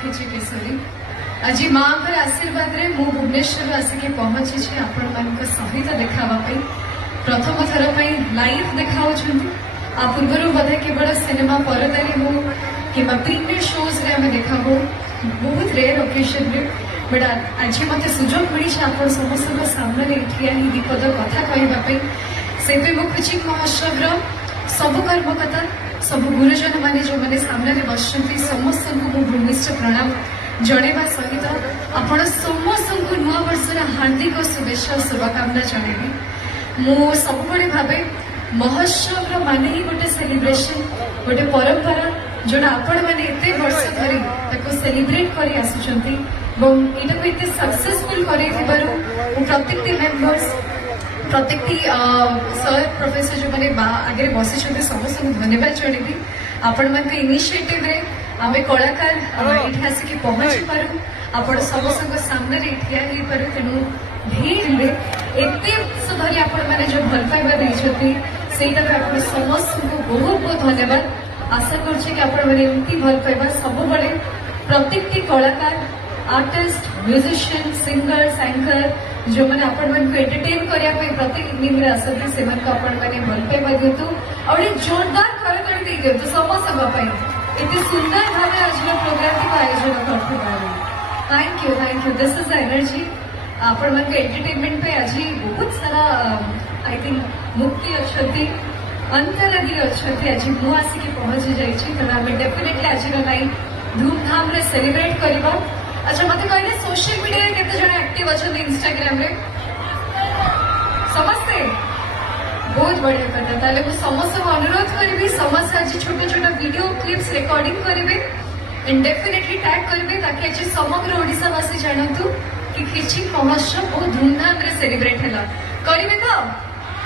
खिची केसरी आज माँ आशीर्वाद रे मु भुवनेश्वर आसिक पहुंची आपण मान सहित देखा प्रथम थर लाइव देखा आ पूर्व बोधे केवल सिनेमा परदारे हो कि प्रीमियर शोज रे हमें देखा बहुत रेयर ओकेजन रे बट आज मत सुजोग मिली आप समस्त सामने ठिया ही दीपद कथा कहवाई से खुचिक महोत्सव सबु कर्मकर्ता सब गुरुजन माने जो माने सामने बस समस्त को भूमिष्ठ प्रणाम जनवा सहित आपण समस्त नुआ वर्षर हार्दिक शुभेच्छा शुभकामना जनइबी मु सब भावे महोत्सव माने ही गोटे सेलिब्रेशन गोटे परंपरा जोटा आपण मैंने एते वर्ष धरी सेलिब्रेट कर आसुचंती एटा को एते सक्सेसफुल कर प्रत्येक मेंबर्स प्रत्येक सर प्रोफेसर जो मैंने आगे बसी समस्त धन्यवाद जनइबी आपण मान इनिशिएटिव रे आमे कलाकार ये आसिक पहुंची पारू आप समस्त सामने ठिया हो पार तेणु भीड़ एते धरी आपण मैंने जो भल पाइबा देइछथि सेटा आप समस्त को बहुत बहुत धन्यवाद आशा करछे कि आपण मैंने एमती भल पाइबा सब बड़े प्रत्येक कलाकार आर्टिस्ट म्यूजिशियन सिंगर्स एंकर जो मैंने आपण मन को एंटरटेन करने प्रत्येक इवनिंग आसती से आपण मैंने भल पाइबा दिंतु और जोरदार करताली दे दिंतु समस्त इतने सुंदर भाव आज प्रोग्राम की आयोजन करते thank you this is the energy आपण मन एंटरटेनमेंट पे आज बहुत सारा आई थिंक मुक्ति अच्छा अंतरादी अच्छा आज मु आसिक पहुंची जाइए डेफिनेटली आज नाइट धूमधाम रे सेलिब्रेट करवा अच्छा मत कहले सोशल मीडिया केते जण एक्टिव अच्छा इंस्टाग्राम रे समस्ते बहुत बढ़िया कथा ताले मु समस्त अनुरोध करी समस्त आज छोट छोट वीडियो क्लिप्स रिकॉर्डिंग करेंगे एंड डेफिनेटली टैग करेंगे ताकि आज समग्र ओडिशावासी जानतु कि खिचिक महोत्सव बहुत धूमधाम रे सेलिब्रेट है करेंगे तो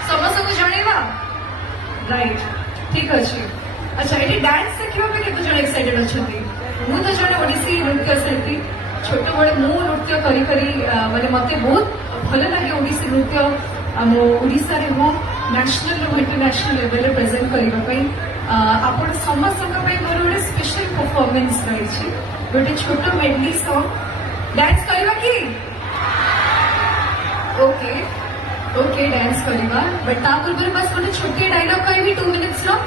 समस्त को जणेवा राइट ठीक अच्छे अच्छा ये डांस देखा केते जण एक्साइटेड अछंती मु तो जण ओडिसी नृत्य शिल्पी छोट बड़े मु नृत्य करी करी माने मते बहुत भल लगे ओडिसी नृत्य आम ओडिसा रे हो नेशनल इंटरनेशनल लेवल प्रेजेंट करने आपण समस्त मोर गोटे स्पेशल परफॉर्मेंस रही गोटे छोट मेडली सॉन्ग डांस करवा कि ओके ओके डांस करवा बट ता पूर्व बस गोटे छोटे डायलॉग कहबी 2 मिनिट्स रो